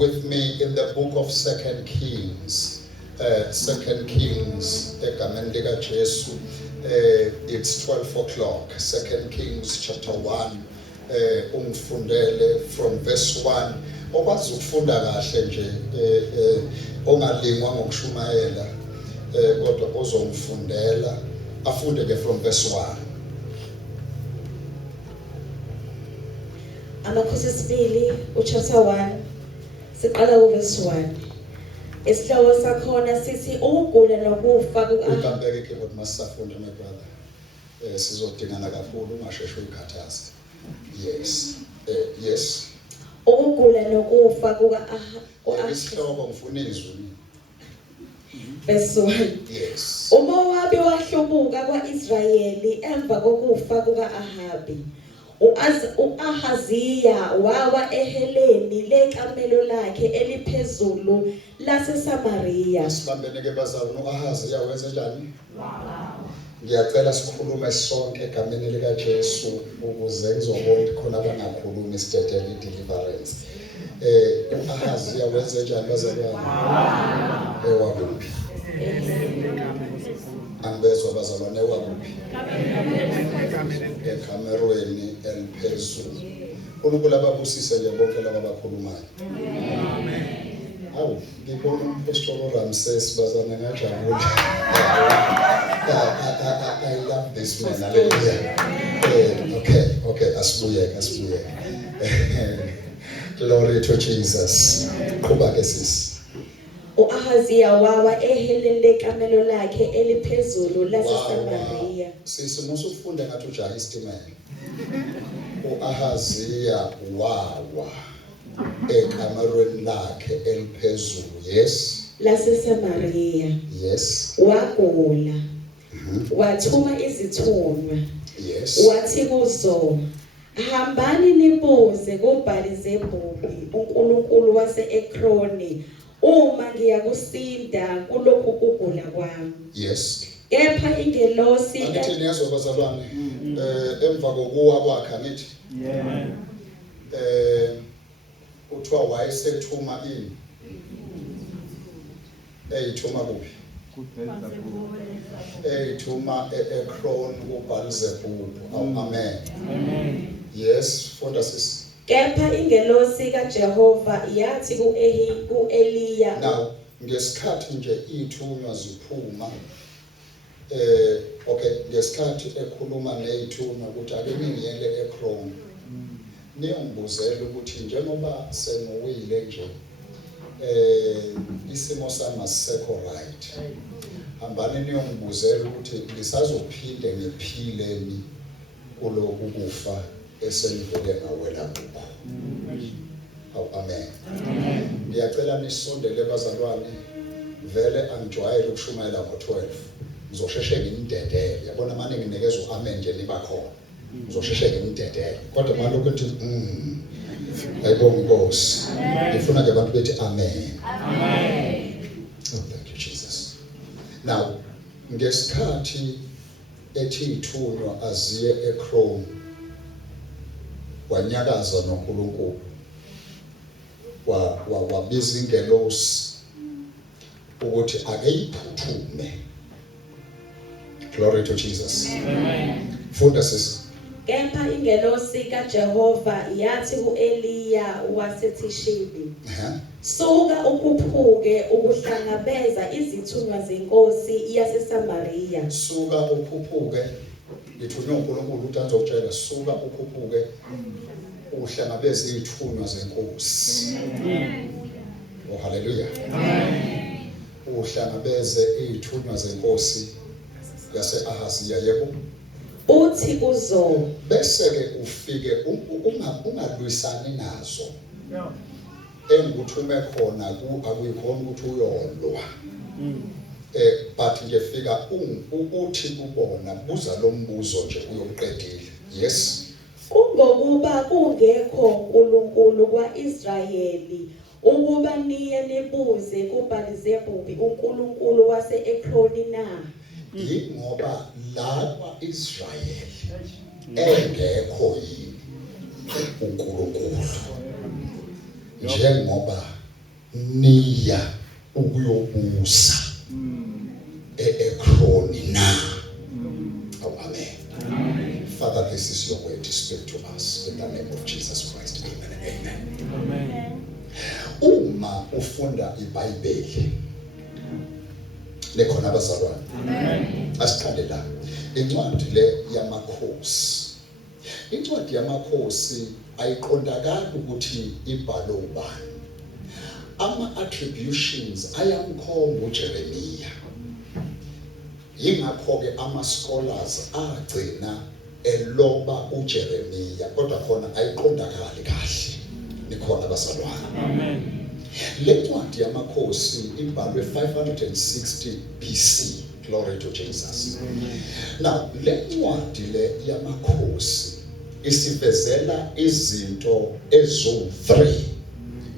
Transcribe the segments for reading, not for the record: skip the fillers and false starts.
with me in the book of 2 Kings. 2 Kings, it's 12 o'clock. 2 Kings chapter 1. Umfundele from verse 1. Okwazi ukufunda kahle nje ongalingwa ngokushumayela kodwa ozomfundela afunde ke from verse 1. Amakhosi esibili uchapter 1 siqala kuverse 1. Isihloko sakhona sithi ukugula nokufa ukambeke ke kodwa masafunda my brother. Sizodingana kakhulu ungasheshe uyikhathaze. Yes. Yes. Ukugula nokufa isihloko ngifuna izwi. Verse 1. Yes. uMowabi wahlubuka kwaIsrayeli emva kokufa kuka-Ahabi. U-Ahaziya wawa eheleni lekamelo lakhe eliphezulu laseSamariya. Sibambene ke bazalwane, u-Ahaziya wenze njani? Ngiyacela sikhulume sonke egameni lika Jesu ukuze ngizobona khona abangakhulumi sidedele deliverance. U-Ahaziya wenze njani bazalwane? Ewakuphi? Angibezwa bazalwane, ewakuphi? Ekamerweni eliphezulu. uNkulunkulu ababusise nje bonke laba abakhulumayo. Amen. Awu, ngibona umpostoli Ramses bazana ngajabula. I love this man. Hallelujah. Okay, asibuye. Glory to Jesus. Qhuba ke sisi. U-Ahaziya wawa eheleni lekamelo lakhe eliphezulu laseSamariya. Sisi musufunda ngathi ujaha isitimela. U-Ahaziya wawa ekamerweni lakhe eliphezulu. Yes. LaseSamariya. Yes. Wagula. Wathuma izithunywa. Yes. Wathi kuzo, hambani nibuze kuBhali-Zebhubi uNkulunkulu wase-Ekroni uma ngiyakusinda kulokhu kugula kwami. Yes. Kepha ingelosi angithi niyazwa bazalwane emva kokuwa kwakhe angithi uthiwa wayesethuma ini eyithuma kuphi eyithuma e-Ekron kuBhali-Zebhubi. Amen. Yes, funda sisi. Kepha ingelosi kaJehova yathi ku-Eliya. Now ngesikhathi nje ithunywa ziphuma ngesikhathi ekhuluma nezithunywa ukuthi ake ningiyele e-Ekron niyongibuzela ukuthi njengoba senuwile nje isimo sami asisekho right, hambani niyongibuzela ukuthi ngisazophinde ngiphileni kulokhu kufa esenivele ngawela kukho. Amen. Ngiyacela nisondele bazalwane, vele angijwayele ukushumayela ngo-12. Ngizosheshe ngimdedele. Yabona manje nginikeza u-amen nje niba khona. Ngizosheshe ngimdedele. Kodwa manje ukuthi ayibonga Nkosi. Ngifuna nje abantu bethi amen. Oh, thank you Jesus. Now ngesikhathi ethi ithunywa aziye eKron wanyakaza noNkulunkulu wabiza ingelosi ukuthi ake iphuthume. Glory to Jesus. Amen. Funda sisi. Kepha ingelosi kaJehova yathi ku-Eliya waseThishibi, suka ukhuphuke ukuhlangabeza izithunywa zenkosi yaseSamariya. Suka ukhuphuke, ngithunywa uNkulunkulu ukuthi azokutshela suka ukhuphuke uhlangabeze izithunywa zenkosi. Oh hallelujah. Amen. Uhlangabeze izithunywa zenkosi yase-Ahaziya. Yebo. Uthi kuzo, bese ke ufike ungalwisani nazo. Engikuthume khona akuyikhona ukuthi uyolwa. But nje fika uthi kubona buza lo mbuzo nje uyoqedile. Yes. Kungokuba kungekho uNkulunkulu kwaIsrayeli ukuba niye nibuze kuBhali-Zebhubi uNkulunkulu wase-Ekroni na. Ngoba la kwaIsrayeli engekho yini uNkulunkulu njengoba niya ukuyobusa ekroni na. Oh, amen. Father, this is your word to speak to us in the name of Jesus Christ. Amen and amen. Uma ufunda iBhayibheli lekhona abazalwane. Amen. Asiqale la. Incwadi le yamakhosi. Incwadi yamakhosi ayiqondakali ukuthi ibhalo ubani. Ama attributions ayamkhomba uJeremiya. Yingakho ke ama scholars agcina eloba uJeremiya kodwa khona ayiqondakali kahle. Nikhona abazalwane. Amen. Le ncwadi yamakhosi ibhalwe 560 BC. Glory to Jesus. Amen. Now, le ncwadi le yamakhosi isivezela izinto ezo-3.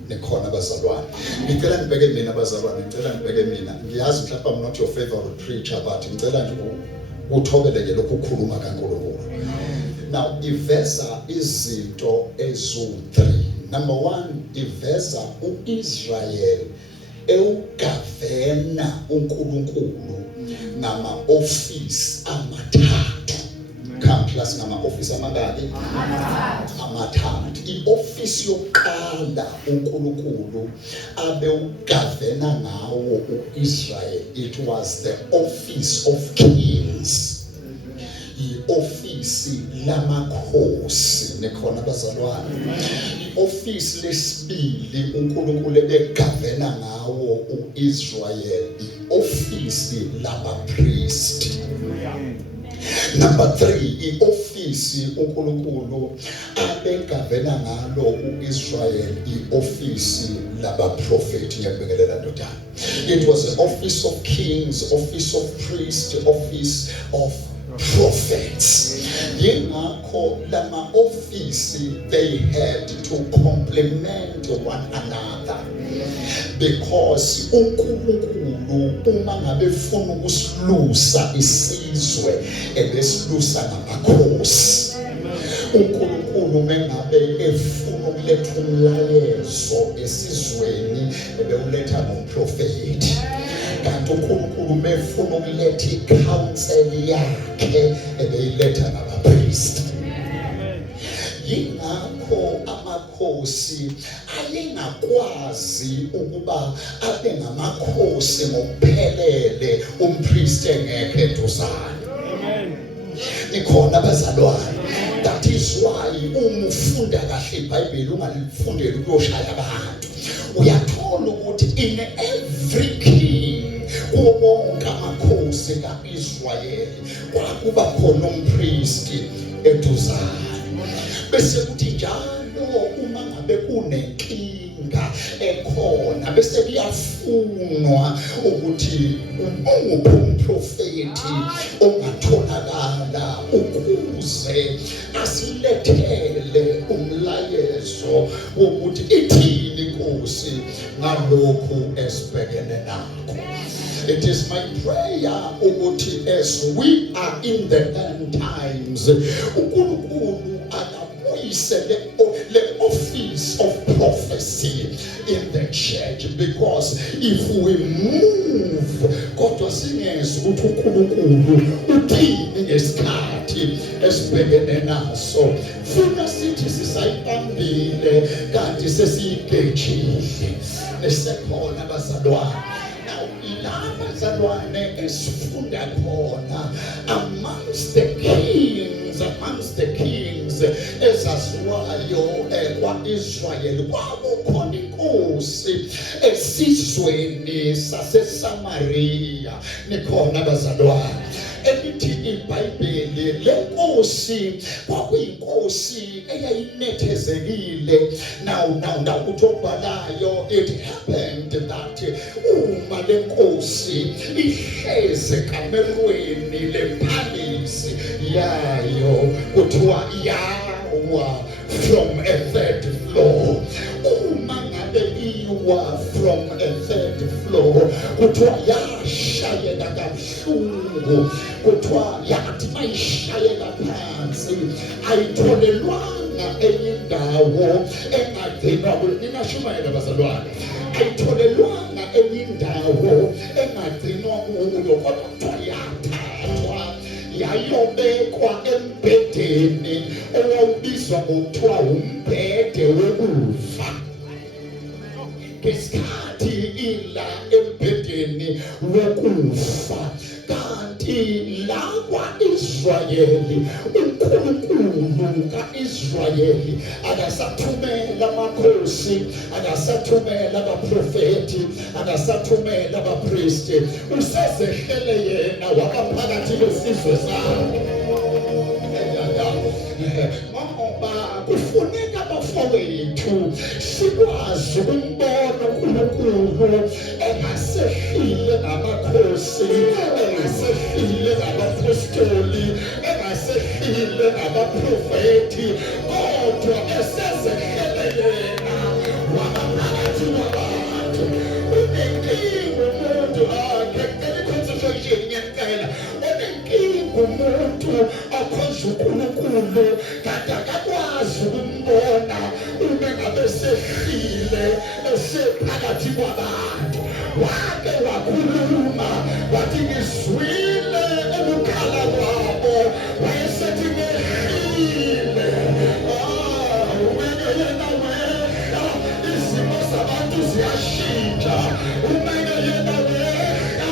Nikhona abazalwane. Ngicela ngibeke mina abazalwane, ngicela ngibeke mina. Ngiyazi mhlawumbe I'm not your favorite preacher, but ngicela nje uthobeleke lokhu ukukhuluma kaNkulunkulu. Now, iveza izinto ezo-3. Number 1, iveza uIsrael ewugavena uNkulunkulu nama-office amathathu. Come class, nama-office amangaki? Amathathu. I-office yokuqala uNkulunkulu abewugavena ngawo uIsrael, it was the office of kings. I-office lamakhosi. Nikhona abazalwane. I-office lesibili uNkulunkulu ebegavena ngawo uIsrael, i-office labapriest. Number 3, i-office uNkulunkulu abegavena ngalo uIsrael, i-office labaprofeti. Ngiyabingelela ndodana. It was the office of kings, office of priests, office of prophets. Yingakho lama office they had to complement one another, because uNkulunkulu uma ngabe ufuna ukusilusa isizwe ebesilusa namakhosi. uNkulunkulu mengabe efuna ukuletha umlayezo esizweni ebewuletha ngomprofeti. Kanti uNkulunkulu mefuna ukuletha i-counsel yakhe ebeyiletha nabapriest. Yingakho amakhosi ayengakwazi ukuba abe ngamakhosi ngokuphelele umpriest engekho eduzane. Ikhona abazalwane. That is why uma ufunda kahle iBhayibheli ungalifundeli ukuyoshaya abantu, uyathola ukuthi in every king wonke amakhosi kaIsrayeli kwakuba khona umpriest eduzane. Bese kuthi njalo uma ngabe kunenkinga ekhona bese kuyafunwa ukuthi umuphi umprofeti ongatholakala ukuze asilethele umlayezo wokuthi ithini inkosi ngalokhu esibhekene nakho. It is my prayer ukuthi as we are in the end times, uNkulunkulu akabuyise le office of prophecy in the church, because if we move kodwa singezi ukuthi uNkulunkulu uthini ngesikhathi esibhekene naso, funa sithi sisayibambile kanti sesiyigejile. Nesekhona abazalwane. Abazalwane esifunda khona amongst the kings ezaziwayo kwa-Israyeli kwakukhona inkosi esizweni saseSamariya. Nikhona abazalwane. Elithi iBhayibheli le nkosi kwakuyinkosi eyayinethezekile. Now utobhalayo, it happened that uma le nkosi ihleze kamelweni lepalace yayo kuthiwa yawa from a 3rd floor. Uma ngabe iwa from a 3rd floor kuthiwa yashayeka kabuhlungu, kuthiwa yathi mayishayeka phansi ayitholelwanga enye indawo engagcinwa kuyo. Ningashumayela bazalwane, ayitholelwanga enye indawo engagcinwa kuyo, kodwa kuthiwa yathathwa yayobekwa embhedeni owawubizwa ngokuthiwa umbhede wokufa. Ngesikhathi ila embhedeni wokufa, kanti la kwa-Israyeli, uNkulunkulu ka-Israyeli akasathumela amakhosi, akasathumela abaprofeti, akasathumela abapristi. Usezehlele yena wabaphakathi besizwe sakhe. Ngoba kufuneka abafowethu sikwazi ukumbona uNkulunkulu engasehlile ngamakhosi, engasehlile ngabapostoli, engasehlile ngabaprofeti, kodwa esezehlele yena wabaphakathi kwabantu. Unenkinga umuntu akhe concentration ngempela. Unenkinga umuntu akhonza uNkulunkulu kanti akakwazi ukumbona uma ngabe sehlile esephakathi kwabantu. Wake wakhuluma wathi ngizwile ukukhala kwabo, wayesethi ngehlile. Umeke yena wehla, izimo zabantu ziyashintsha. Umeke yena wehla,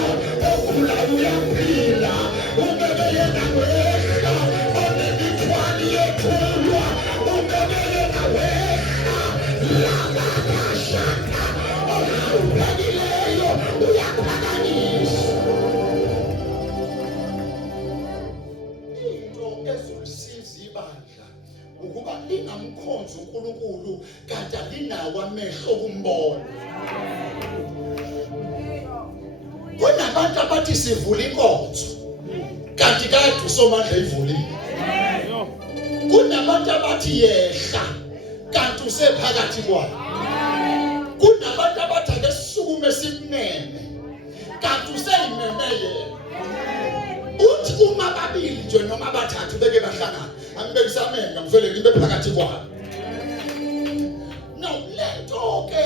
ogula uyaphila. Umeke yena wehla, onemithwalo yekhulwa. Umeke yena wehla, labakashaka, ohawuphelileyo uyaphakanyiswa. Into ezolisiza ibandla ukuba lingamkhonzi uNkulunkulu kanti alinawo amehlo okumbona. Kunabantu abathi sivula inkonzo kanti kade uSomandla ivulile. Kunabantu abathi yehla kanti usephakathi kwabo. Kunabantu abathi ake sisukume simeme kanti useyimeme yena. Uthi uma babili nje noma bathathu beke bahlangana, angibekisa ameni ngamvele ngibe phakathi kwabo. Now lento ke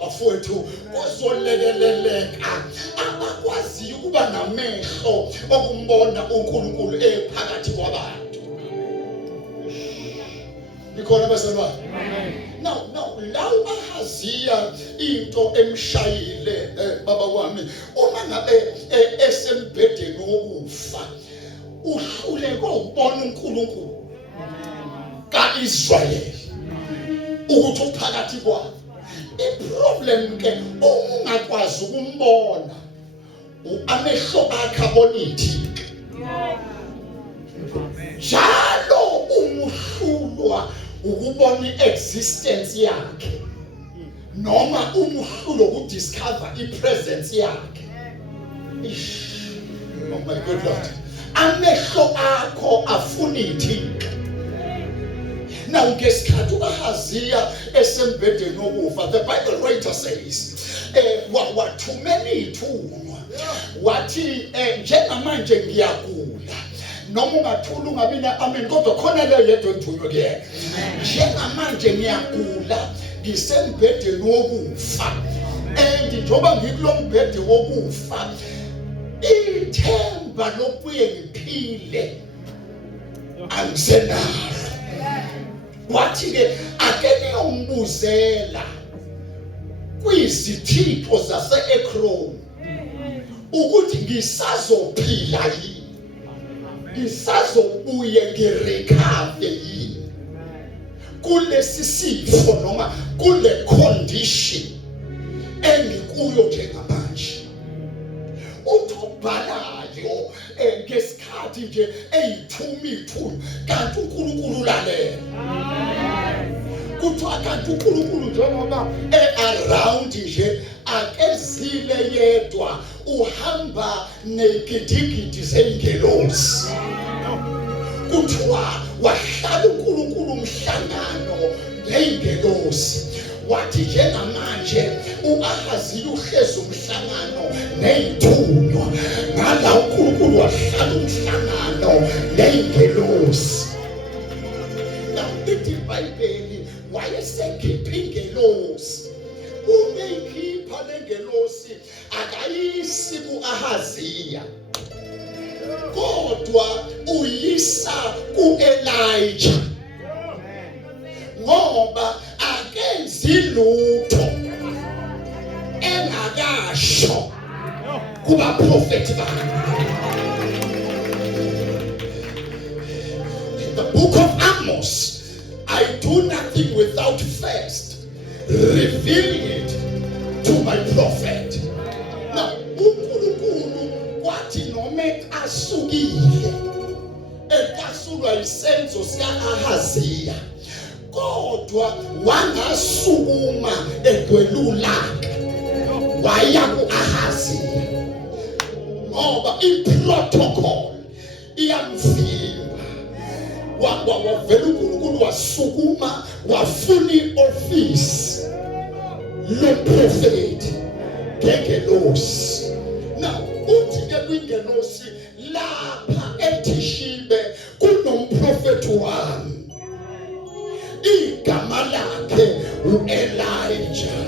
bafowethu kuzolekeleleka abakwaziyo ukuba namehlo okumbona uNkulunkulu ephakathi kwabantu. Nikhona bazalwane? Now lawo Ahaziya into emshayile baba wami uma ngabe esembhedeni wokufa uhluleke ukubona uNkulunkulu kaIsrayeli ukuthi uphakathi kwabo. Iproblem ke ungakwazi ukumbona amehlo akhe abonithi. Njalo umuhlulwa ukubona iexistence yakhe noma umuhlulwa ukudiscover ipresence yakhe. Oh my God Lord, amehlo akho afunithi. Now ngesikhathi uAhaziya esembhedeni wokufa, the Bible writer says wathumela ithunywa wathi njengamanje ngiyagula, noma ungathula ungabi na amen kodwa khona le yedwa ethunywa kuyena. Njengamanje ngiyagula, ngisembhedeni wokufa, and njengoba ngikulo mbhede wokufa ithemba lokuye ngiphile angisenalo. Wathi ke ake niyombuzela kwizithixo zase-Ekroni ukuthi ngisazophila yini, ngisazobuye ngirekhave yini kulesi sifo noma kule condition engikuyo njengamanje. Uthubhalayo ngesikhathi nje eyithumithu kanti uNkulunkulu lalela. Kuthiwa kanti uNkulunkulu njengoba around nje akezile yedwa uhamba negidigidi zengelosi. Kuthiwa wahlala uNkulunkulu umhlangano ney'ngelosi. Wathi njengamanje uAhaziya uhlezi umhlangano ney'thunywa, ngala uNkulunkulu wahlala umhlangano ney'ngelosi. lengelosi akayisi ku-Ahaziya kodwa uyisa ku-Elijah ngoba akenzi lutho engakasho kubaprofeti bakhe. The book of Amos, I do nothing without first revealing it to my prophet. Now, uNkulunkulu kwathi noma asukile ekasulwa isenzo sika-Ahaziya kodwa wangasukuma edwelulaka waya ku-Ahaziya ngoba i-protocol iyamvimba. Wavela uNkulunkulu wasukuma wafuna i-office lomprofeti ngengelosi. Now uthi-ke kwingelosi lapha eThishibe kunomprofeti wami igama lakhe u-Elijah.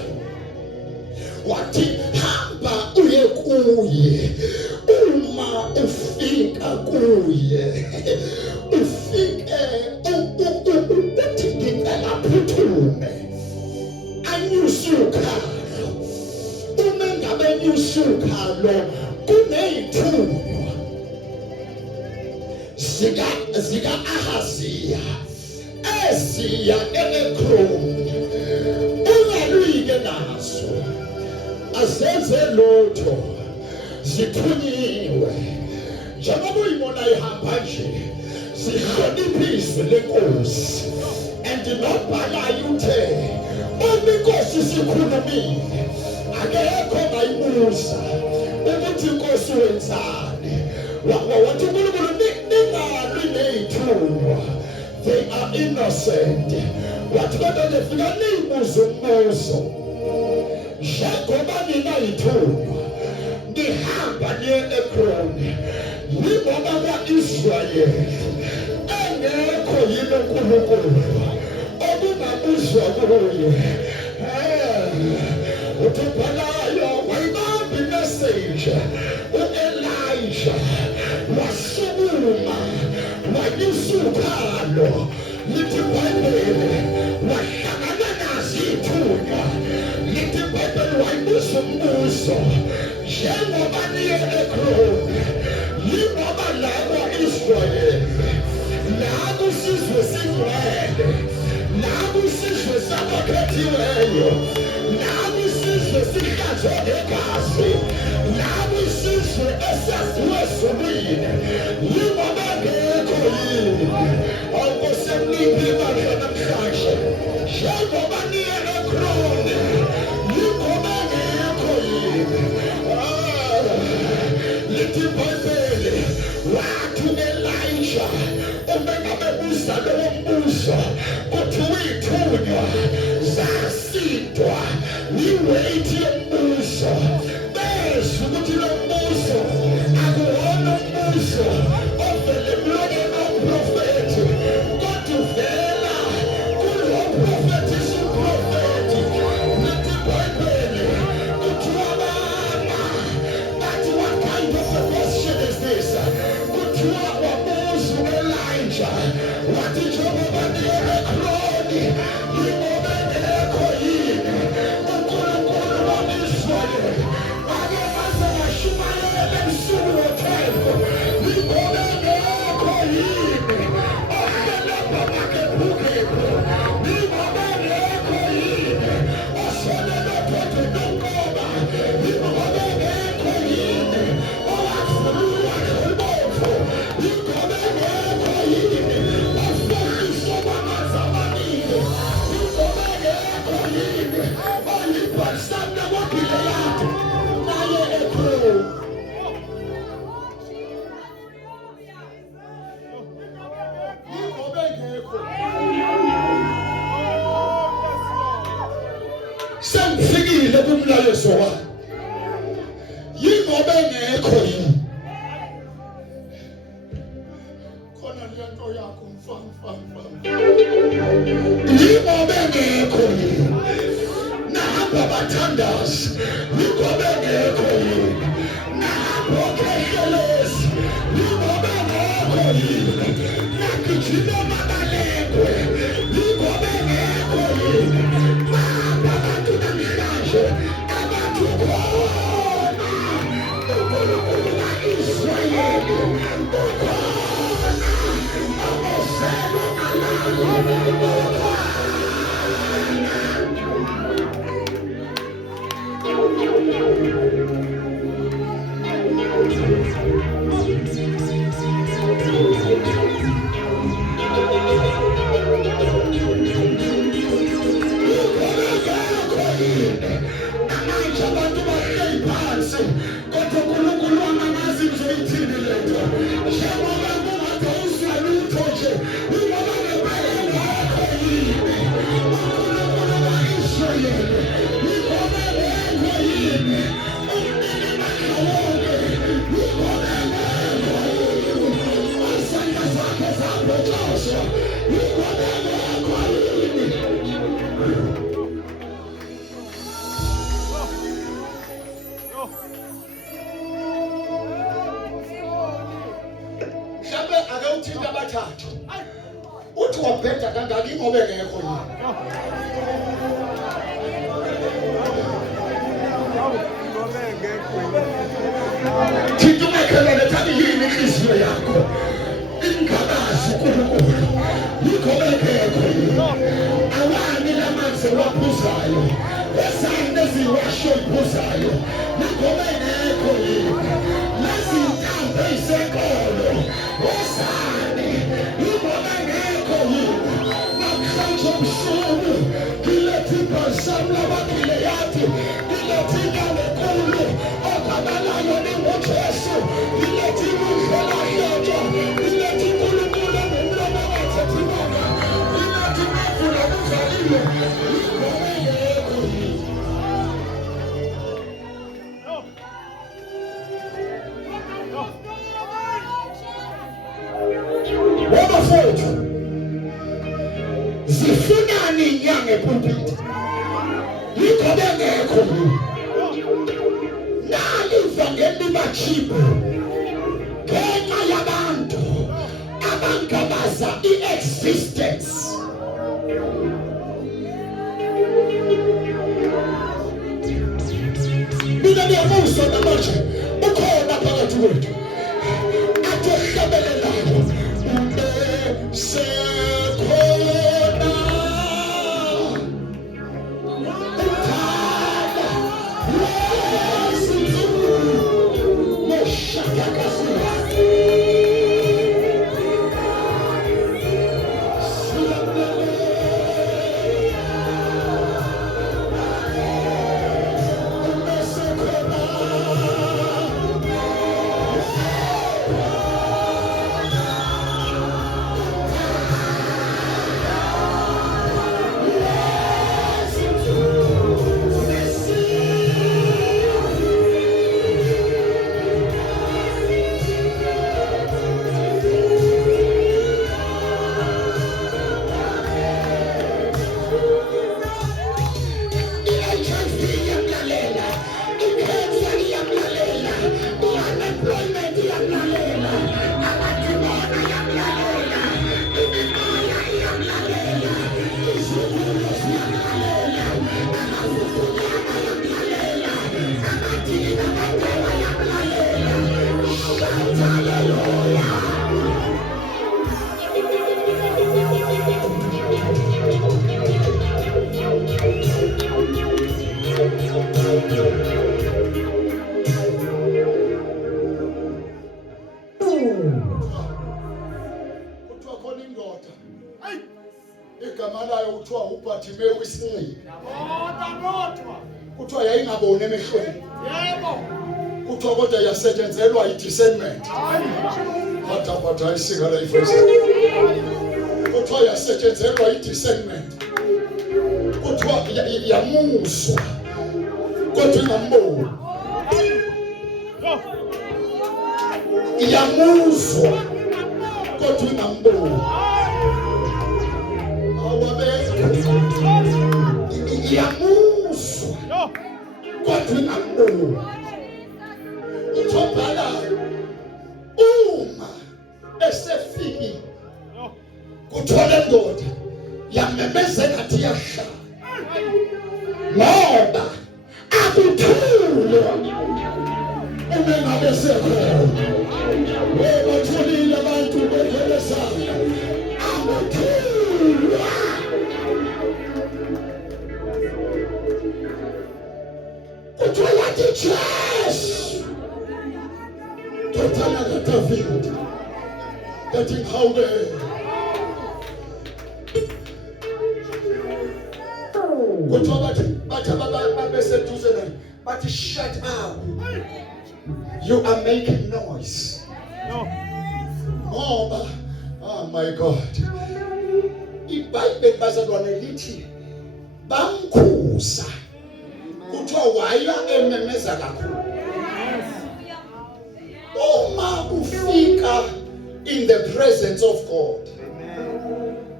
Wathi hamba uye kuye, uma ufika kuye ufike uthi ngicela phuthume anyuse ukhalo. Uma ngabe anyuse ukhalo kuney'thunywa zika-Ahaziya eziya e-Ekroni, ungalwike nazo azenze lutho zithunyiwe. Njengoba uyibona ihamba nje zihloniphise lenkosi and nobhalayo uthe uma inkosi sikhulumile akekho ongayibuza ukuthi inkosi wenzani. Wathi uNkulunkulu ningalwi ney'thunywa, they are innocent. Wathi kodwa nifika niyibuze umbuzo, njengoba ninay'thunywa nihamba niye e-Ekroni, yingoba kwa-Israyeli engekho yini uNkulunkulu okungabuzwa kuye. Uthubhalayo wayibamba imessage u-Elijah wasukuma wanyusa ukhalo lithi iBhayibheli wahlangana nazo iy'thunywa. Lithi iBhayibheli wayibuza umbuzo, njengoba niye e-Ekroni yingoba lakwa-Israyeli nakusizwe singcwele, nakusizwe sabakhethiweyo, nakusizwe sihlatshwe ngegazi, nakusizwe esaziwe ezulwini, yingoba ngekho yini awukosi emniphi imali namhlanje, njengoba niye e-Ekroni yingoba ngekho yini. Lithi iBhayibheli wathi u-Elijah uma ngabe buza lowo mbuzo kuthiwa iy'thunywa zasindwa yiweithi yombuzo, bezwe ukuthi lo mbuzo akuwona umbuzo ovele emlonyeni womprofethi kodwa uvela kulo mprofethi isuprofethi. Lithi iBhayibheli kuthiwa abana bathi what kind of a question is this? Kuthiwa wabuza u-Elijah wathi njengoba niye e-Ekroni yingoba engekho yini uNkulunkulu wama-Israyeli ake aze washumayela ebusuku nothemba, yingoba engekho yini ohelebha makephukephu, yingoba engekho yini oshonelwe phethwe nonkoba, yingoba engekho yini owavululwa ngolbovu, yingoba engekho yini ofehliswe kwamanzi amaningi, yingoba engekho yini oyibhalisana kwaGileyadi naye e-Ekroni. Yingoba engekho. Sengifikile kumlayezo wami, yingoba engekho yini. Khona le nto yakho mfana. Yingoba engekho yini. Nahamba bathanda Sanders, Nikobengeko, Nabokeles, Nikobengeko, Nakichino Magalekwe, Nikobengeko, Mabatunamishaje, Abatukona, Ukulukuluma Israeli, Ukona, Amoselo Malalo, uthi waphetha kangaki ngobe ngekho yini Thina makhelwane thabi yini inhliziyo yakho ingabazi uNkulunkulu yikho ngekho yini awani lamanzi waphuzayo esande ziwasho iphuzayo yikho ngekho yini lazintambo ezisenkolo esane yikho ngekho yini namhlanje ubusuku kilethi bhasamla baphile yathi kilethi ngalenkulu okabalayo ningoJesu kilethi udlela yethu kilethi uNkulunkulu nomlomo wakhe thina kilethi mafuna kuzalile yikho ngekho yini Wabafowethu zifunani inyanga epulpiti yikho bengekho nali ivangeli machibu ngenxa yabantu abangabaza i-existence mina ndiyabuza namanje ukhona phakathi kwethu athi ehlabelelayo sekhona igama layo kuthiwa uBhartimeyu isinxibo kuthiwa yayingaboni emehlweni yebo kuthiwa kodwa yasetshenzelwa i-discernment bathatha isika la ifirst kuthiwa yasetshenzelwa i-discernment kuthiwa yamuzwa kodwa ingamboni yamuzwa kodwa ingamboni yamuzwa kodwa ingamboni. Uthobhala uma esefiki kuthola indoda yamemeza ngathi yasha ngoba akuthule uma ngabe sekhona bathulile abantu bevelesana akuthule kuthola ijesu totala ka David kathi ngawube kuthiwa bathi babeseduze naye bathi shut up, you are making noise. Ngoba oh my God, iBhayibheli bazalwane lithi bamkhuza kuthiwa waya ememeza kakhulu. Uma ufika in the presence of God,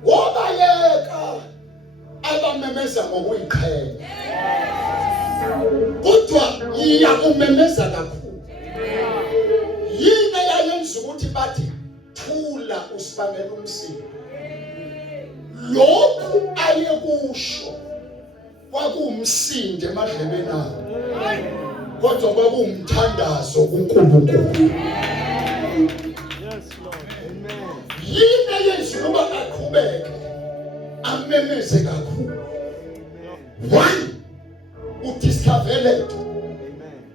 wabayeka abamemeza ngokuyiqhenya, kodwa iyakumemeza kakhulu. Yini yayenza ukuthi bathi thula usibangela umsindo? Lokhu ayekusho kwakuwumsindo emadlebeni abo, kodwa kwakuwumthandazo kuNkulunkulu. Yini eyenza ukuba aqhubeke amemeze kakhulu? One, udiscovered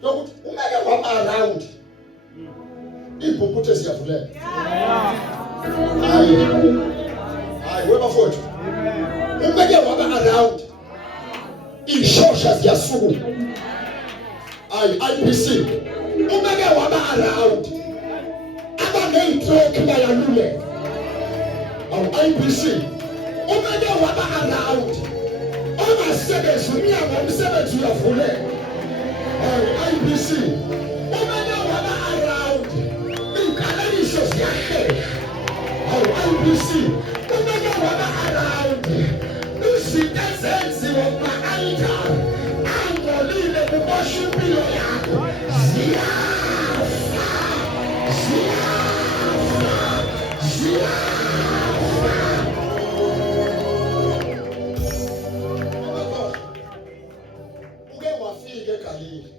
lokuthi umeke waba around ibhubhuthe ziyavuleka. Hayi webafowethu, umeke waba around ishosha ziyasukuma. IPC umeke waba around abanenhloko bayaluleka. IPC umeke waba around ongasebenzi umnyango womsebenzi uyavuleka. IPC umeke waba around inkalaniso ziyahlela. IPC umeke waba around izinto ezenziwa kuma-altar angcolile kumosha impilo yakho ziyafa. Uke wafika eGalile,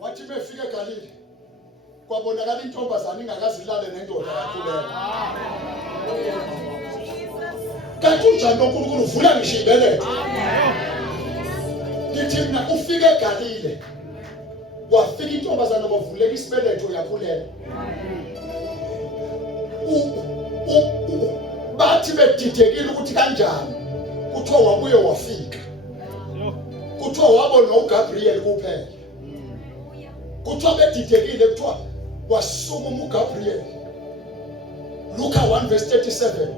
wathi befika eGalile kwabonakala intombazana ingakazilale nendoda yakhulela. Kanti unjani uNkulunkulu uvula ngisho ibeletho? Ngithi mina ufike eGalile wafika intombazana bavuleka isibeletho yakhulela. Bathi bedidekile ukuthi kanjani, kuthiwa wabuye wafika, kuthiwa wabona uGabriel kuphela, kuthiwa bedidekile kuthiwa wasukuma uGabriel. Luka 1:37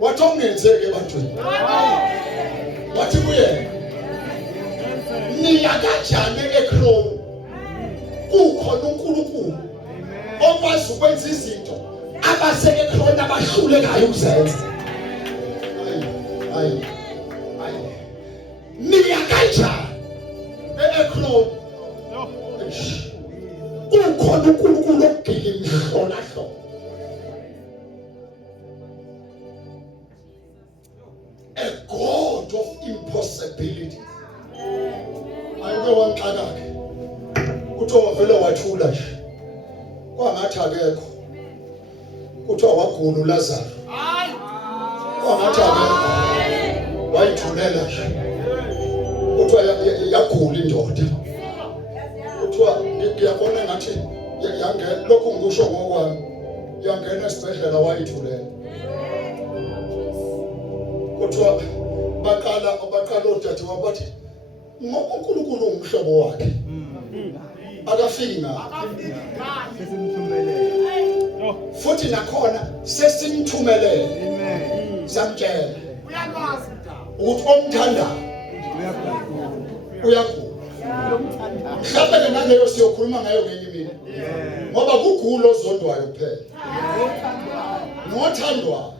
wathi ungenzeke ebantwini, wathi kuye niya kanjani eKroni kukhona uNkulunkulu okwazi ukwenza izinto abaseke khona abahlulekayo ukuzenza. Hayi niya kanjani eKroni kukhona uNkulunkulu ogila imihlola hlobo. A God of impossibility. Ayike wanxaka-ke kuthiwa wavele wathula nje kwangathi akekho, kuthiwa wagula uLazaro kwangathi akekho, wayithulela nje kuthiwa yagula indoda, kuthiwa ngiyabona ngathi yangena, lokhu ngikusho ngokwami, yangena esibhedlela wayithulela. Kuthiwa baqala odade wabathi ngoba uNkulunkulu umhlobo wakhe akafiki ngapha, futhi nakhona sesimthumelele samtshela ukuthi omthandayo uyagula. Mhlawumbe naleyo siyokhuluma ngayo ngenye imini, ngoba kugula ozondwayo kuphela, nothandwayo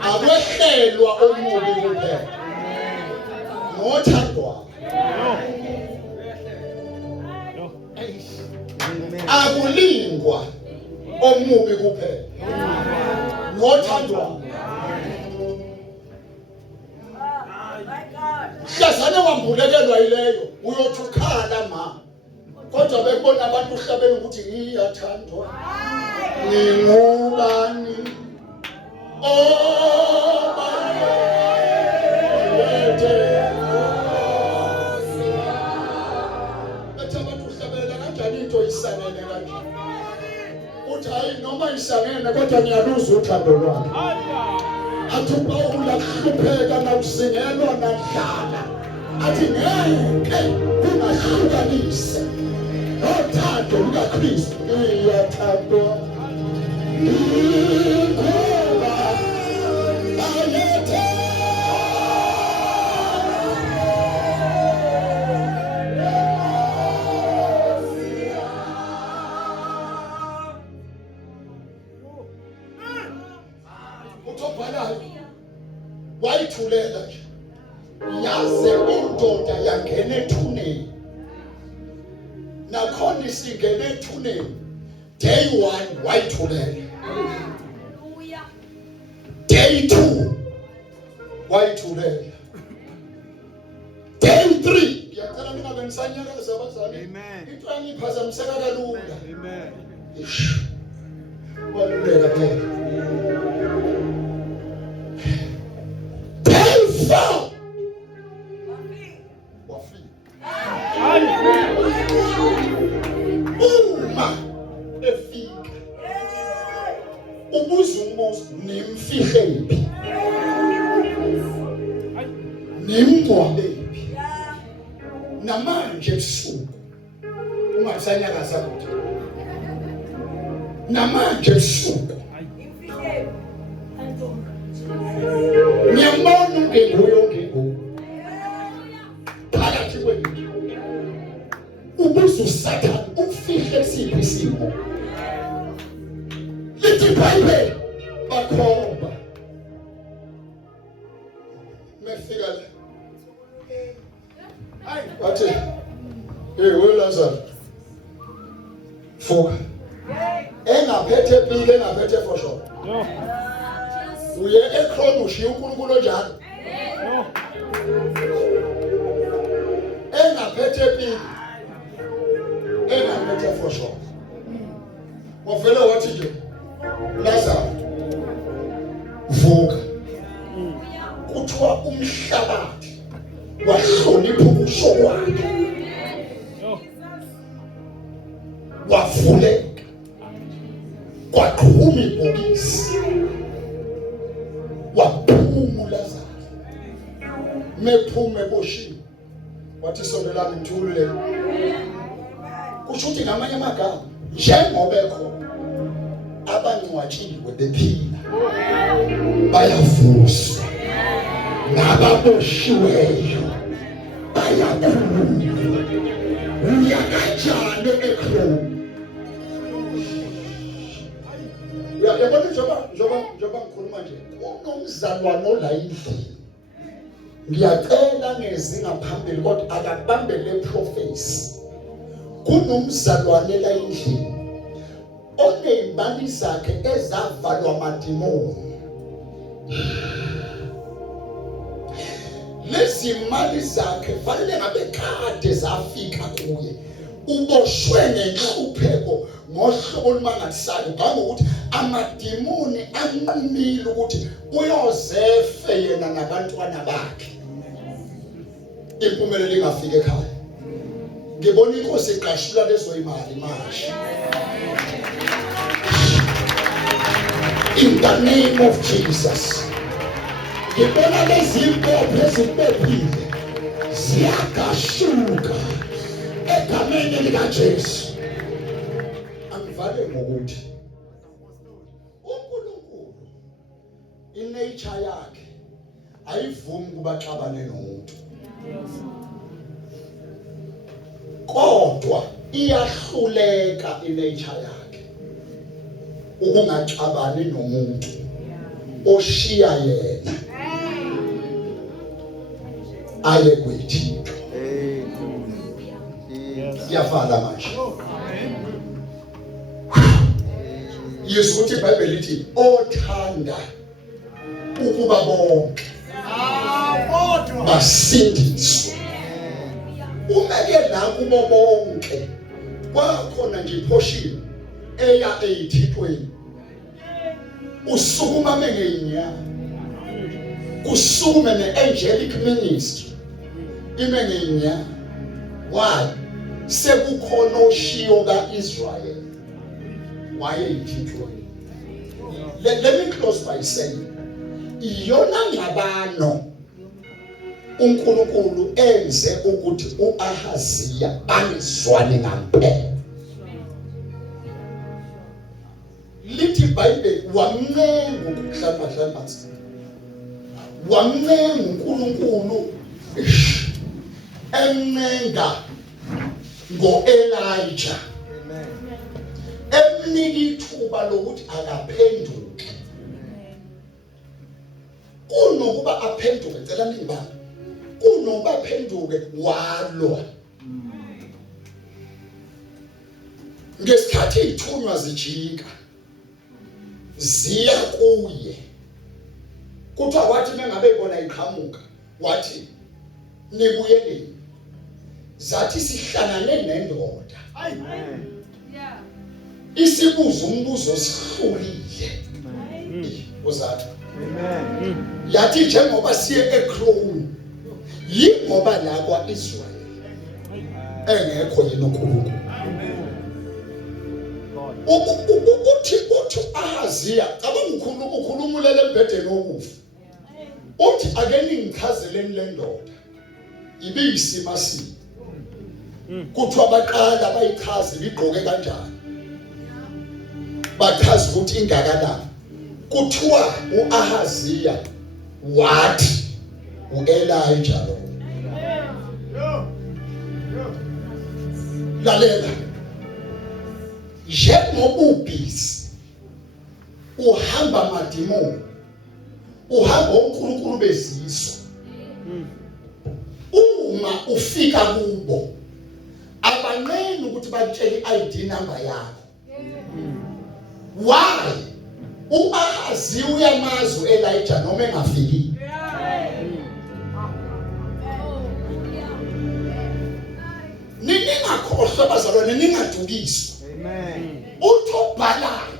akwehlelwa omubi kuphela. ngothandwa akulingwa omubi kuphela ngothandwa hlazane wambulekelwa yileyo uyothi ukhala ma kodwa bekubona abantu uhlabeni ukuthi ngiyathandwa ngingubani isanene kanje uthi hayi noma isanene kodwa ngiyaluza uthando lwakhe athi uPawula kuhlupheka nakusingelwa nadlala athi ngeke kungahlukanise nothando lukaKristu iyathandwa ngoba ayethe wayithulela nje yaze indoda yangena ethuneni nakhona isingena ethuneni day 1 wayithulela day 2 wayithulela day 3 ngiyacela ningabe nisanyakaza abazali into yangiphazamiseka kalula waluleka phela uma efika ubuza umbuzo nimfihlephi nimgcwabephi namanje ebusuku ungasanyakaza ukuthi namanje ebusuku ngiyambona ungenguyo phakathi kwethu ubuza uSathane ufihle siphi isimo lithi iBhayibheli bakhomba mefika la hayi wathi weLazarus foka engaphethe pile engaphethe fosho uye ekhona ushiya uNkulunkulu njalo engaphethe pili engaphethe fosho wavela wathi nje Lazarus vuka kuthiwa umhlabathi wahlonipha ubuso wakhe wavuleka kwaqhuma ibhokisi waphuma uLazarus mephume boshini wathi sondelani ngithulule kusho ukuthi ngamanye amagama njengoba ekhona abangcwatshiwe bephila bayavuswa nababoshiweyo bayakhululwa uyakanjani ekhona yabona njoba ngikhuluma nje kunomzalwane olayindini ngiyacela ngezinga phambili kodwa akabambele prophecy kunomzalwane la endlini oneyimali zakhe ezavalwa amadimoni lezi mali zakhe fanele ngabe kade zafika kuye uboshwe ngenhlupheko ngohlobo olumangalisayo ngokuthi amadimoni anqumile ukuthi uyozefe yena nabantwana bakhe impumelelo ingafika ekhaya ngibona inkosi iqashula lezo imali manje in the name of Jesus ngibona lezi impopho ezipephile ziyagashuka egameni likaJesu angivale ngokuthi uNkulunkulu inature yakhe ayivumi kuba xabane nomuntu kodwa iyahluleka inature yakhe ukungaxabani nomuntu oshiya yena aye kuThixo. Iyavala manje. Yesu uthi iBhayibheli lithi othanda ukuba bonke basindiswe. Umeke la kubo bonke kwakhona nje portion eya eThixweni. Usukuma mengenya. Kusukume ne-angelic ministry imengenya. Why? Sekukhona oshiyo kaIsrael wayeyiThixweni. Let me close by saying iyona ngabano uNkulunkulu enze ukuthi uAhaziya angizwani ngampela. Lithi iBhayibheli wamncenga ukuhlamba wamncenga uNkulunkulu emncenga ngo-Elijah emnika ithuba lokuthi akaphenduke. Kunokuba aphenduke cela ningibani, kunokuba aphenduke walwa. Ngesikhathi izithunywa zijika ziya kuye, kuthiwa wathi mengabe ibona iqhamuka wathi nibuyeleni. Zathi sihlangane nendoda. Isibuzo umbuzo sihlulile. Uzathi yathi njengoba siye eKroni yingoba la kwaIsrael engekho yena uNkulunkulu. Uthi Ahaziya cabanga ukhulumulele embhedeni wokufa. Uthi ake ningichazeleni le ndoda ibiyisima sini. Kuthiwa baqala bayichaze ligqoke kanjani, bachaza ukuthi ingakanani. Kuthiwa uAhaziya wathi uElijah lo. Lalela, njengoba ubhizi uhamba madimoni, uhamba uNkulunkulu bezizwe, uma ufika kubo abanqeni ukuthi bakutshele iID number yakho. Why? uAhaziya uyamazi uElijah noma engafiki. Ningakhohlwa bazalwane, ningadukiswa. Uthobhalayo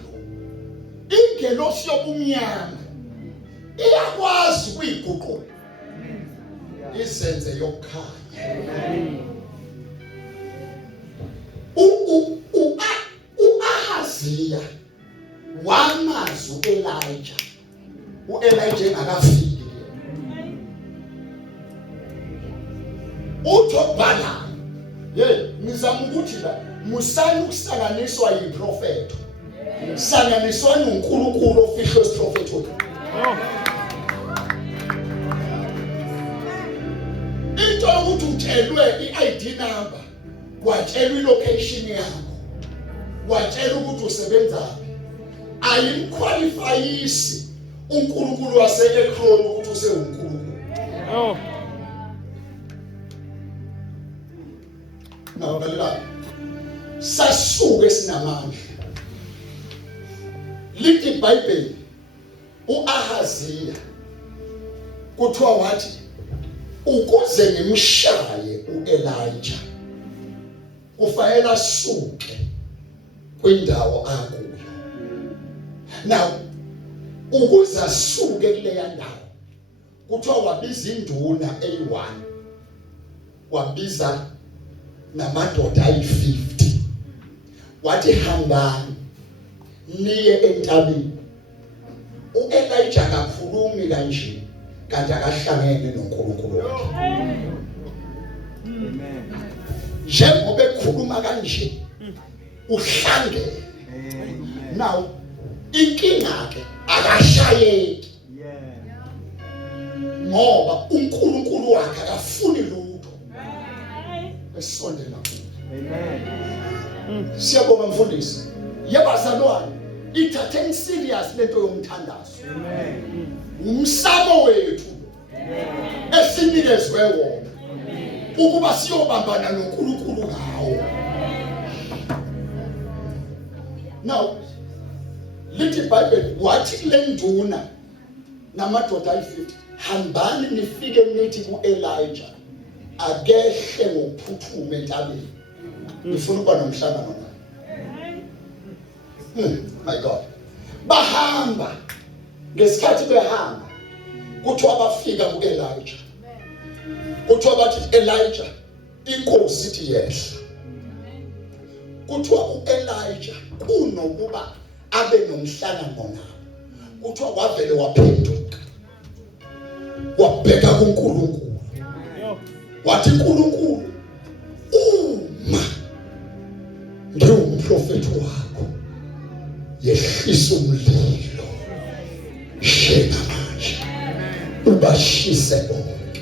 ingelosi yobumnyama iyakwazi ukuyiguqula isenze yokukhanya. uAhaziya wamazi uElijah engakafiki. Uthobhalayo ngizama ukuthi la musani ukuhlanganiswa yiprofeto, hlanganiswa noNkulunkulu ofihlo isiprofeto. Into ukuthi utshelwe iID number, watshelwa ilocation yakho, watshelwa ukuthi usebenzaphi, ayimqualifyisi uNkulunkulu waseEkroni ukuthi usewuNkulunkulu. Nabalala sasuke sinamandla. Lithi iBhayibheli uAhaziya kuthiwa wathi ukuze ngimshaye uElijah kufanele asuke kwindawo akuyo. Now ukuze asuke kuleya ndawo kuthiwa wabiza induna eyi1, wabiza namadoda ayi50, wathi hambani niye entabeni. uElijah akakhulumi kanje kanti akahlangene noNkulunkulu wakhe. Njengoba ekhuluma kanje uhlangene. Now inkinga ke akashayeki ngoba uNkulunkulu wakhe akafuni lutho esondela kuye. Siyabonga mfundisi. Yebazalwane, ithatheni serious lento yomthandazo. Umsamo wethu esinikezwe wona ukuba siyobambana noNkulunkulu ngawo. Now lithi iBhayibheli wathi le nduna namadoda ayi-50 hambani nifike nithi ku-Elijah akehle ngokuphuthuma entabeni ngifuna ukuba nomhlangano naye. My God, bahamba ngesikhathi behamba kuthiwa bafika ku-Elijah, kuthiwa bathi Elijah inkosi ithi yehla. Kuthiwa u-Elijah kunokuba abe nomhlangano nabo kuthiwa wavele waphenduka wabheka kuNkulunkulu wathi uNkulunkulu uma ngiwumprofeti wakho yehlisa umlilo njengamanje ubashise bonke.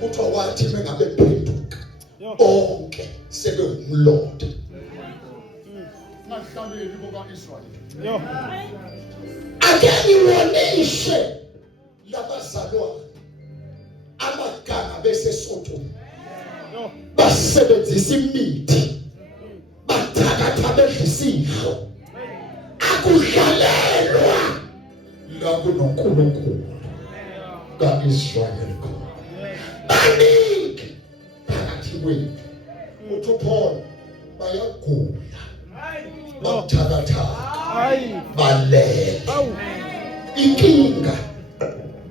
Kuthiwa wathi mengabe phenduka bonke sebewumlotha. Nahlambeni kuka-Israyeli ake ngiwonishe labazalwane amagama beseSodoma basebenzisa imithi bathakatha bedla isidlo akudlalelwa la kunoNkulunkulu ka-Israyeli khona. Baningi phakathi kwethu uthi uPaul bayagula bathakatha balele inkinga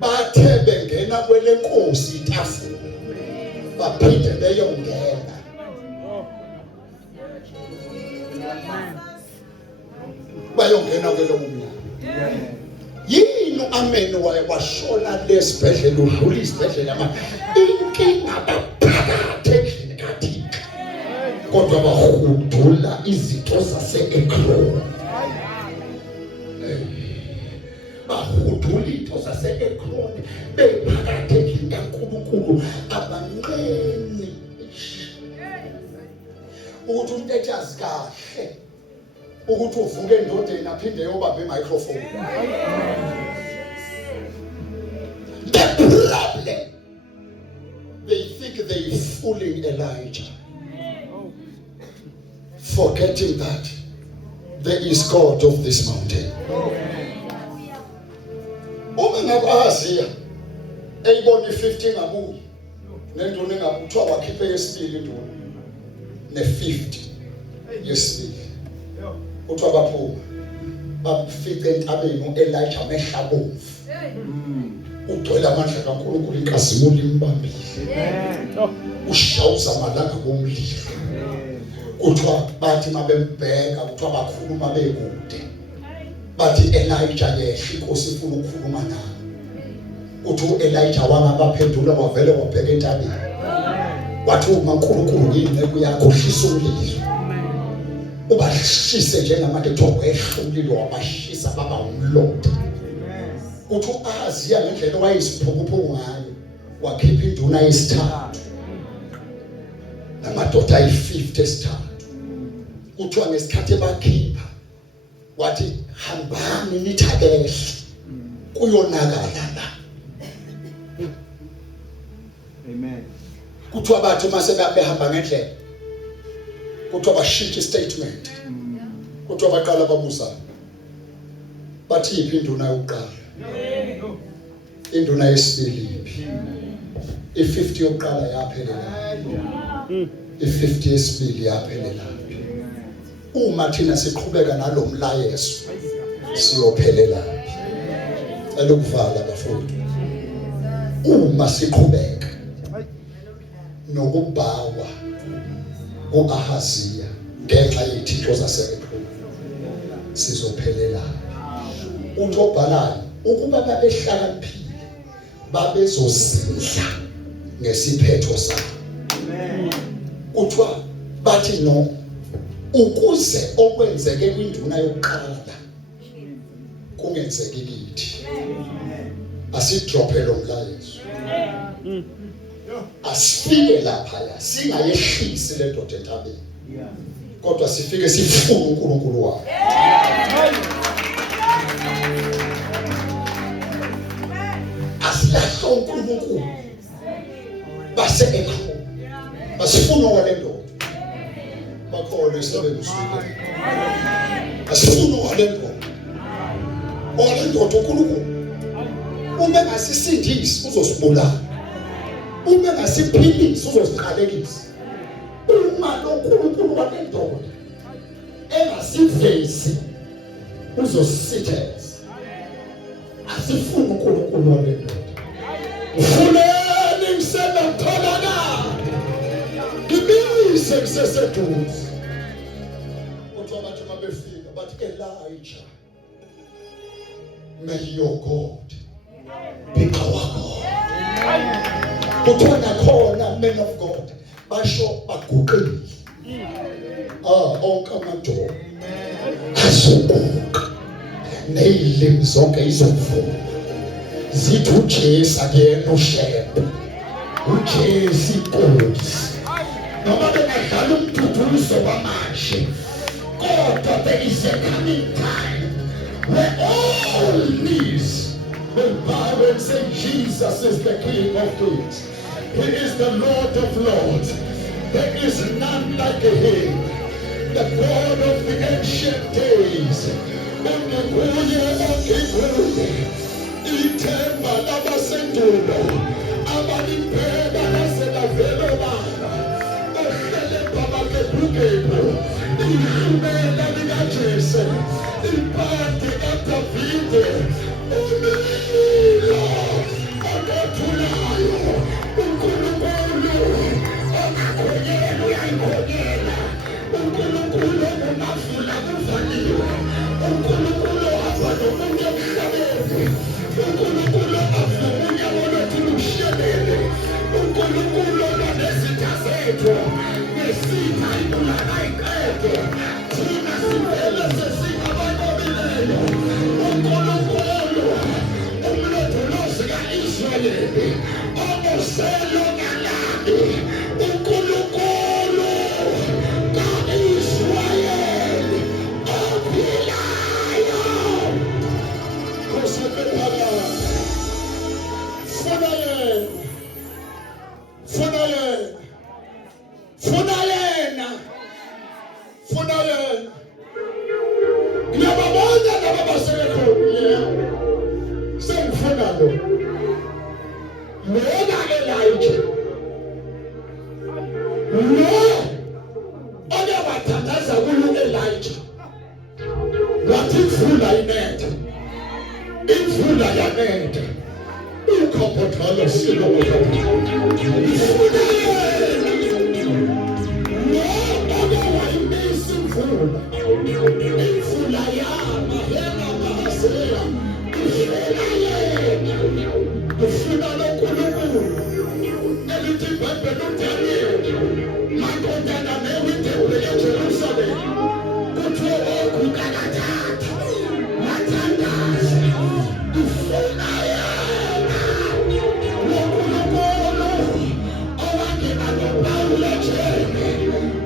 bathe bengena kwele nkosi itafula baphinde beyongena. Bayongena kwele umnyango yini amen waye washona lesibhedlela udlula isibhedlela ama inkinga baphakathi endlini kaThixo kodwa bahudula izitho zase-Ekroni. Bahudula izitho zase-Ekroni bephakathi endlini kaNkulunkulu abanqeni ukuthi umuntu ejazi kahle ukuthi uvuke endodeni aphinde yobamba i-microphone. The problem, they think they're fooling Elijah, forgetting that there is God of this mountain. Uma ngabaziya eyibona i-50 ngabuye nenduna engakuthiwa wakhiphe yesibili induna ne-50 yesibili kuthiwa baphuma bafice entabeni u-Elijah amehla bomvu ugcwele amandla kaNkulunkulu inkazimulo imbambile ushawuza amalanga bomlilo. Kuthiwa bathi mabembheka kuthiwa bakhuluma bekude bathi Elijah yehla inkosi ifuna ukukhuluma naye. Uthi u-Elijah wangabaphendula wavele wabheka entabeni wathi uma uNkulunkulu yini yakho hlisa umlilo ubashise njengamanje kuthiwa wehla umlilo wabashisa baba umlotha. Uthi u-Ahaziya ngendlela wayesiphukuphuku ngayo wakhipha induna yesithathu namadoda ayi-50 esithathu. Kuthiwa ngesikhathi ebakhipha wathi hambani nithakehle kuyonakala la. Amen. Kuthiwa bathi uma sebehamba ngendlela kuthiwa bashintsha istatement. Kuthiwa baqala babuzana bathi yiphi induna yokuqala induna yesibili i-50 yokuqala yaphelela i-50 yesibili yaphelela. Uma thina siqhubeka nalomlayezo siyophelela elokuvala bafundi. Uma siqhubeka nokubhawa u-Ahaziya ngenxa yezitho zase-Ekroni sizophelela. Uthi obhalayo ukuba babehlakaniphile babezozidla ngesiphetho sabo. Kuthiwa bathi no ukuze okwenzeke kwinduna yokuqala kungenzeki kithi asidrophe lo mlayezo asifike lapha singayehlisi le ndoda entabeni kodwa sifike sifune uNkulunkulu wakhe. uhlahla uNkulunkulu base ekhona basifuna kwalento bakhona esebenziswe asifuna kwalento uNkulunkulu uma engasisindisi uzosibulala uma engasiphilisa uzosiqalekisa uma loNkulunkulu walento engasivezi uzositheza asifuna uNkulunkulu walento ufuneni ngisenatholana ngibise ngiseseduze kodwa abantu mabefika bathi Elijah may your God be our God kuthiwa khona men of God basho baguqile onke amadoda asubuka nezilimi zonke izovuma zithi uJesu akuyena ushephu uJesu inkosi noma bengadlala umthuthuzo wamanje kodwa there is a coming time where all knees will bow and say Jesus is the King of Kings. He is the Lord of Lords. There is none like him, the God of the ancient days. Ithemba labasendulo abaliphela laselavelo bana ohlele babakebukebu ihumela likaJesu impande kaDavide umilo onothulayo uNkulunkulu ongakhonyela uyayikhonyela uNkulunkulu onavula kuvaliwe uNkulunkulu avalo umuntu emhlabeni uNkulunkulu avunya ukuthi lushelele uNkulunkulu onesitha sethu nesitha ibulala iqede thina sivele sesingabanqobileyo uNkulunkulu umlondolozi ka-Israyeli omoselo ngalami uNkulunkulu ka-Israyeli ophilayo kusephelala funa yena ngiyababona laba basekho sengifuna lo lona Elijah lo oyabathandaza kulo Elijah wathi imvula inetha imvula yanetha ukhophothalo silo imvula yama hena maseya ufuna loNkulunkulu elithi iBhayibheli uDaniel makondana newindebe yeJerusalem kuthiwa okukakathatha mathandaza ufuna yena loNkulunkulu owangena noPawulo ejele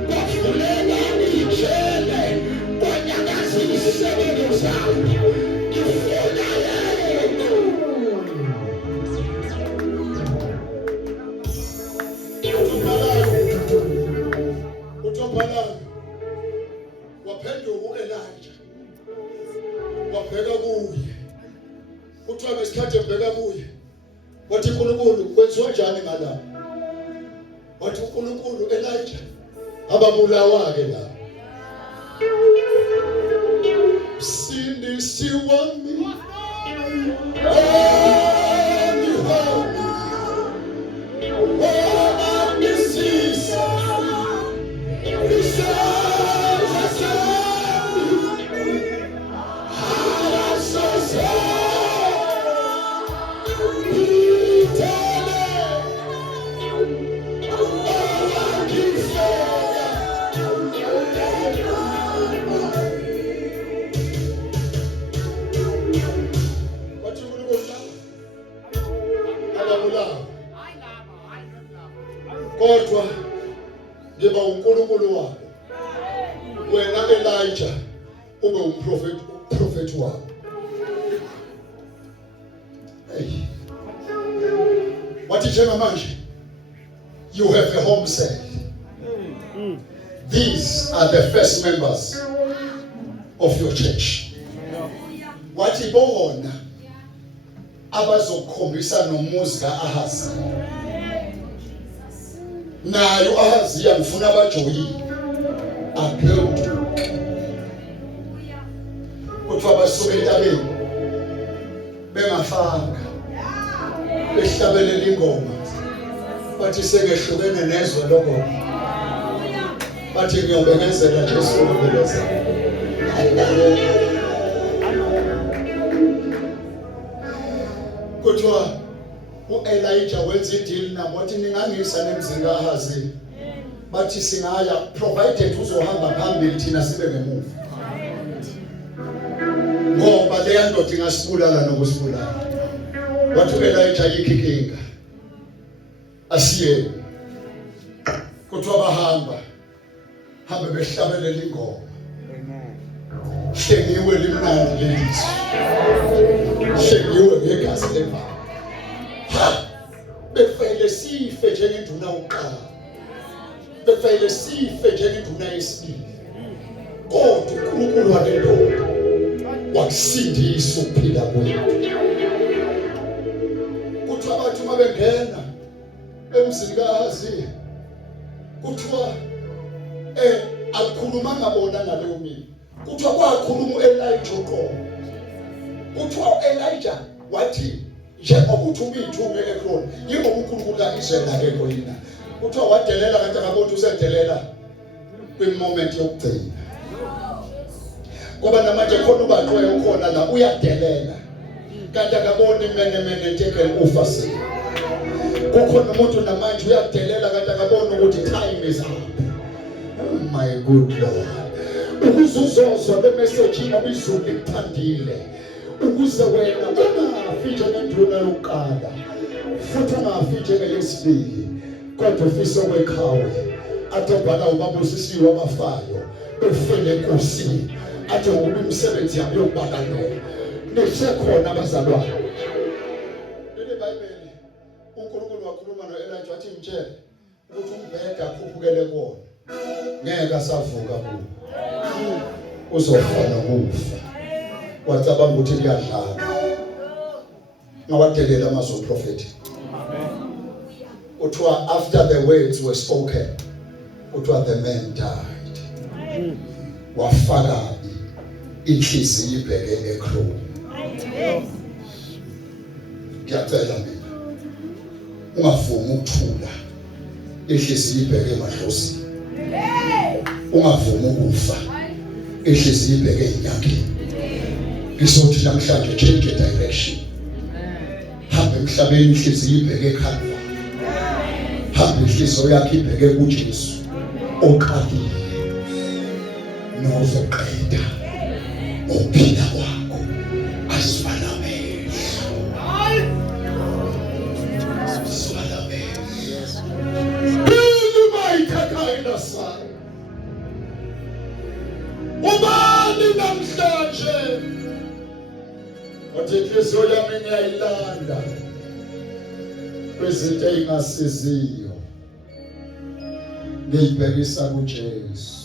kwavulela ijele kwanyakazisa isebenzo zawo ufuna yena uTobalanga waphenduka uElijah wabheka kuye uthiwa ngesikhathi ebheka kuye wathi uNkulunkulu kwenziwa njani ngala wathi uNkulunkulu Elijah ababulawa ke la sindisi wami kodwa ngiba uNkulunkulu wabo wena Elijah ube umprofeti wabo hey wathi njengamanje you have a home cell. These are the first members of your church. Wathi bona abazokhombisa nomuzi kaAhazi. Nayo Ahazi ngifuna abajoyi aphenduke. Kuthiwa basuke entabeni bengafanga behlabelela ingoma. Bathi sengehlukene nezwe lokho. Bathi ngiyobekezela Jesu ngobeleza. Kuthiwa uElijah wenza ideal nabo wathi ningangisa nemzini kaAhazi. Bathi singaya provided uzohamba phambili thina sibe ngemuva. Ngoba leya ndoda ingasibulala nokusibulala. Wathi uElijah yikhikinga. Asiye. Kuthiwa bahamba behlabelela ingoma. Hlengiwe limnandi lelizwi. Hlengiwe ngegazi lemvelo. Befele sife njengenduna uqala. Befele sife njengenduna yesibili. Kodwa uNkulunkulu walendoda wakusindisa ukuphila kwethu. Kuthiwa abantu mabengena emzini kaAhazi kuthiwa akukhuluma ngabona ngaleyo mini. Kuthiwa kwakhuluma uElijah uqobo. Kuthiwa uElijah wathi njengokuthi ubithume eKroni yingoba uNkulunkulu kaIsrael akekho yina. Kuthiwa wadelela kanti akabona usedelela kwimoment yokugcina. Ngoba namanje khona ubantu wayekhona la uyadelela kanti akabona imene tekele ufa sini. Kukhona umuntu namanje uyadelela kanti akabona ukuthi time is up. Oh my good Lord. Ukuzuzozwa bemessage abizulu likuthandile. Ukuze wena ungafi njengenduna yokuqala futhi ungafi njengeyesibili kodwa ufise ukweqhawe atobhala ubabusisiwe abafayo befele Nkosi athi ngoba imisebenzi yabo yokubakalela nesekhona abazalwane. Leli Bible uNkulunkulu wakhuluma noElijah wathi mtshele ukuthi umbhede akhuphukele kuwona ngeke asavuka kuwo uzofana ukufa. Wacabanga ukuthi kuyadlala ngawadelela amazwi prophet. Uthiwa after the words were spoken uthiwa the man died. Wafaka inhliziyo ibheke eKroni. Ngiyacela mina ungavumi ukuthula inhliziyo ibheke emadlozini. Ungavumi ukufa inhliziyo ibheke enyakeni. Ngizothi namhlanje change direction. Hamba emhlabeni inhliziyo ibheke eKhalvari. Hamba inhliziyo yakho ibheke kuJesu oqalile nozoqeda ukuphila kwakho asifana amehlo. Asifana amehlo. Bili mayithakaina sana. Ubani namhlanje othi inhliziyo yami ngiyayilanda kwezinto engasiziyo ngiyibhekisa kuJesu.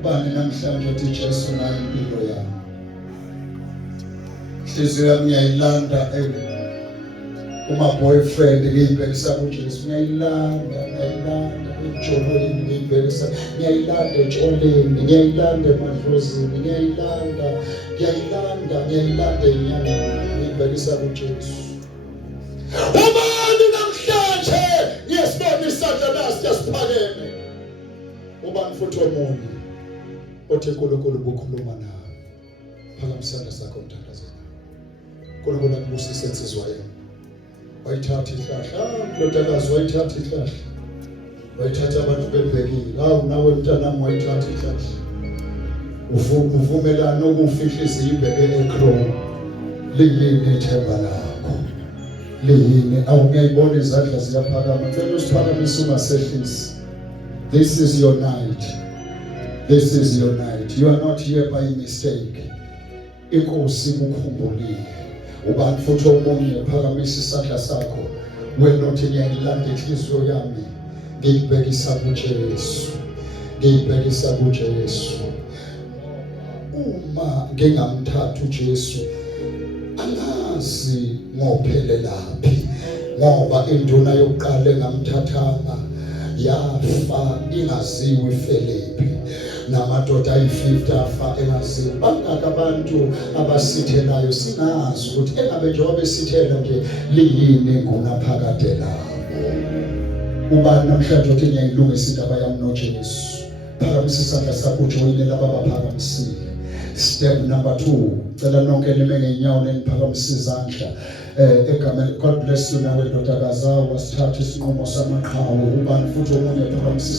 Ubani namhlanje othi Jesu nayo impilo yami. Inhliziyo yami ngiyayilanda uma boyfriend ngiyibhekisa kuJesu. Ngiyayilanda ejolweni ngiyibhekisa. Ngiyayilanda etsholeni, ngiyayilanda emadlozini, ngiyayilanda enyangeni ngiyibhekisa kuJesu. Ubani namhlanje ngiyasibona isandla nasi yasiphakeme. Ubani futhi omunye othi uNkulunkulu bukhuluma nawe. Phakamisa isandla sakho mthandazana. uNkulunkulu akubusise insizwa yami. Wayithatha ihlahla, ndodakazi wayithatha ihlahla. Wayithatha abantu bebhekile. Hawu nawe mntanami wayithatha ihlahla. Uvumelana ukufihla izibheke eKroni. Liyini ithemba lakho? Liyini awungiyibona izandla ziyaphakama. Ngicela usiphakamise ungasehlisi. This is your night. This is your night. You are not here by mistake. Inkosi ukukhumbulile. ubani futhi omunye phakamisa isandla sakho wena uthi ngiyayilanda inhliziyo yami ngiyibhekisa kuJesu ngiyibhekisa kuJesu uma ngingamthatha uJesu angazi ngophelelaphi ngoba induna yokuqala engamthathanga yafa ingaziwe ifelephi namadoda ayi50 afa engaziwe bangaka abantu abasithelayo singazi ukuthi engabe njengoba besithela nje liyini ngunaphakade labo ubani namhlanje uthi ngiyayilungisa indaba yami noJesu phakamisa isandla sakho ujoyine laba abaphakamisile. Step number 2 cela nonke nime ngeenyawo neniphakamise izandla egameni. God bless you nawe ndodakazi wasithatha isinqumo samaqhawe ubani futhi omunye phakamisa